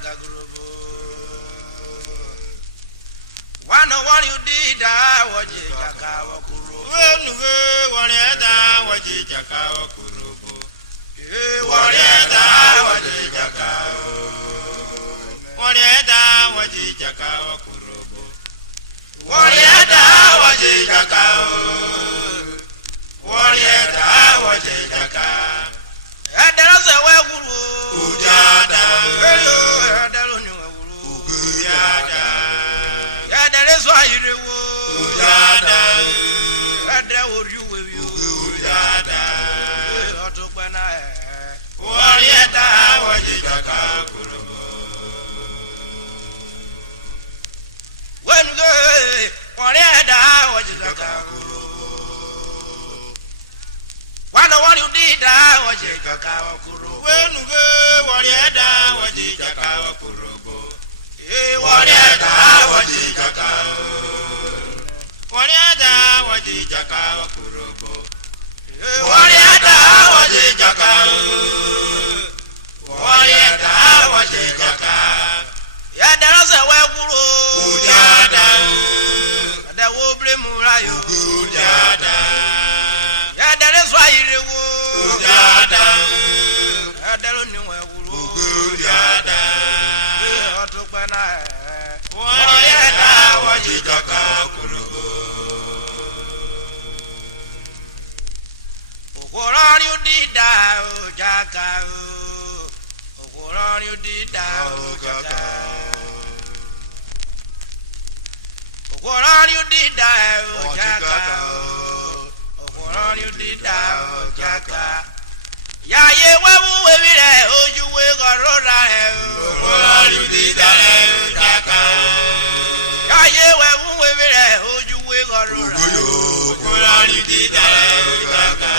jaka kurobo. One you did, I was jaka kurobo. When you go, one other was jaka kurobo. One other was jaka. One other was jaka kurobo. One other was jaka. One other was jaka. And there's a way guru. Ujada. Hello, and there is no guru. Ujada. Yeah, there is why you do. Ujada. And there were you with you. Ujada. One other was jaka kurobo. When good, one other was jaka kurobo. One you did, I was jaka kurobo. When you go, one other was jaka kurobo. One other was jaka. One other was jaka kurobo. One other was jaka. One other was jaka. Yeah, there is a way guru. Ujada. There will be Murayo. Ujada. Yeah, there is why you do. Ujada. There is no way guru. Ujada. One other was jaka kurobo. What are you did, oh, Jaka? What are you did, oh, Jaka? What are you did, oh, Jaka? What are you did, oh, Jaka? Ya ye wawu webire oju we gorora he. What are you did, oh, jaka? Ya ye wawu webire oju we gorora. What are you did, oh, jaka?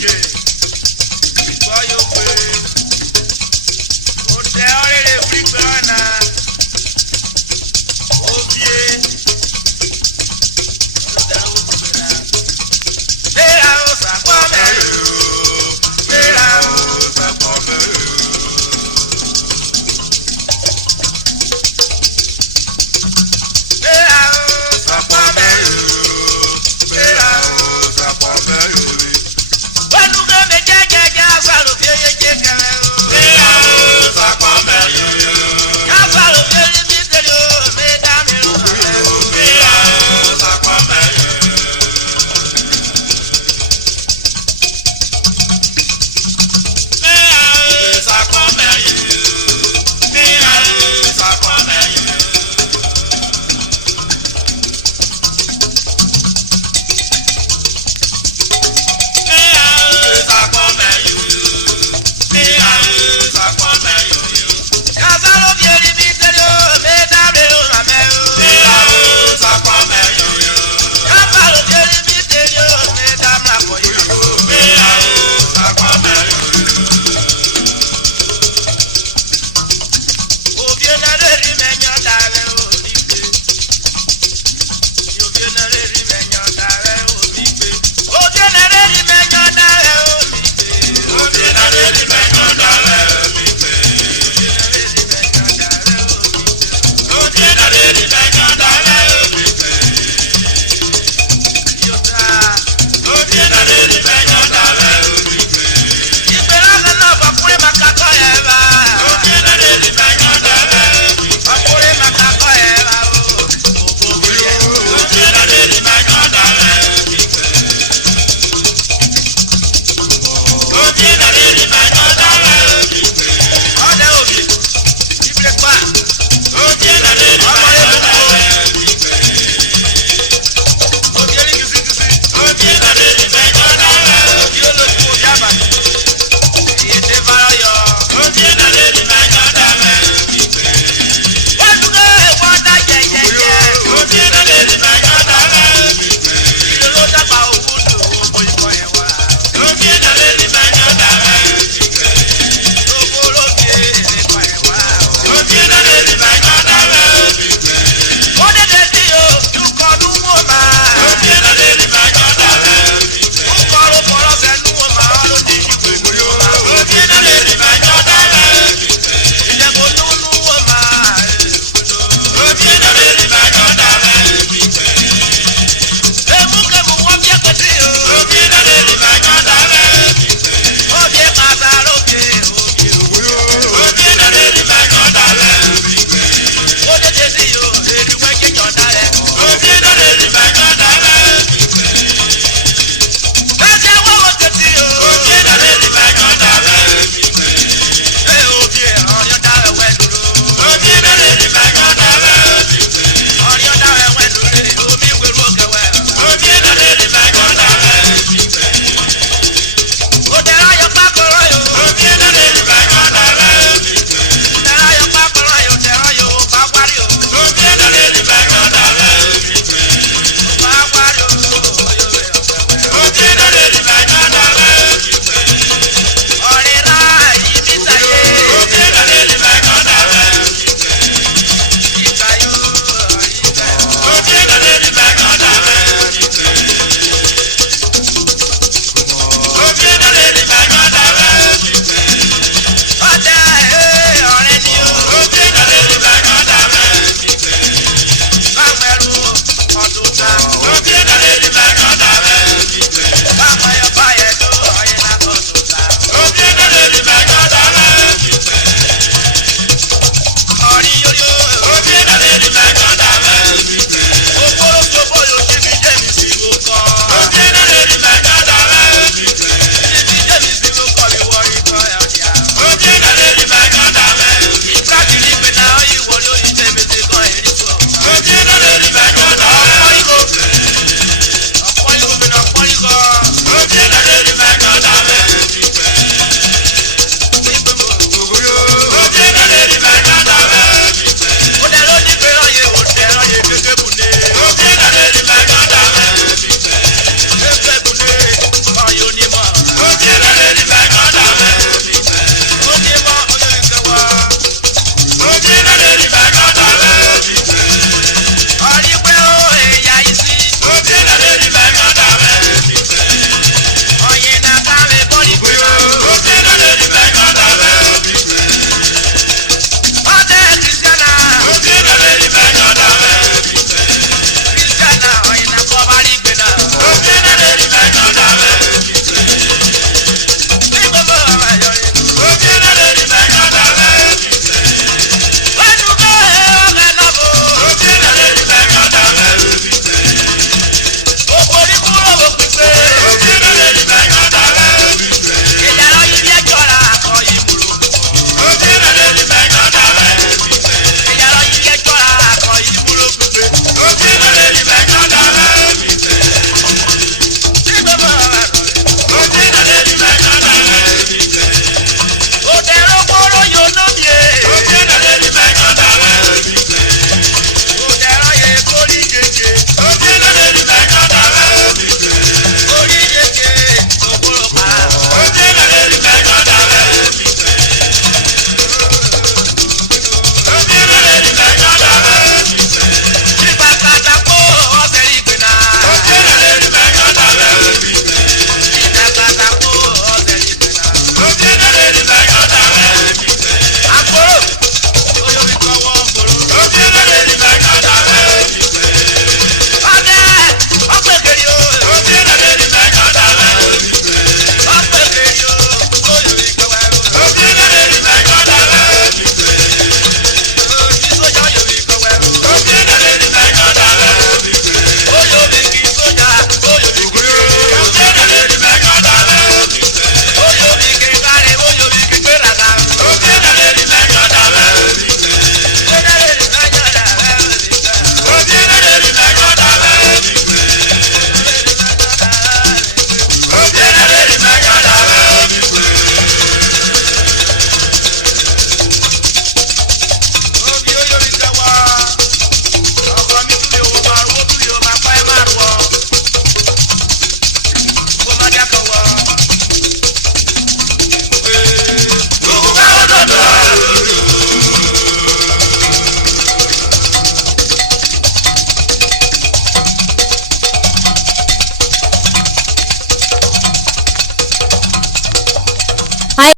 DJ.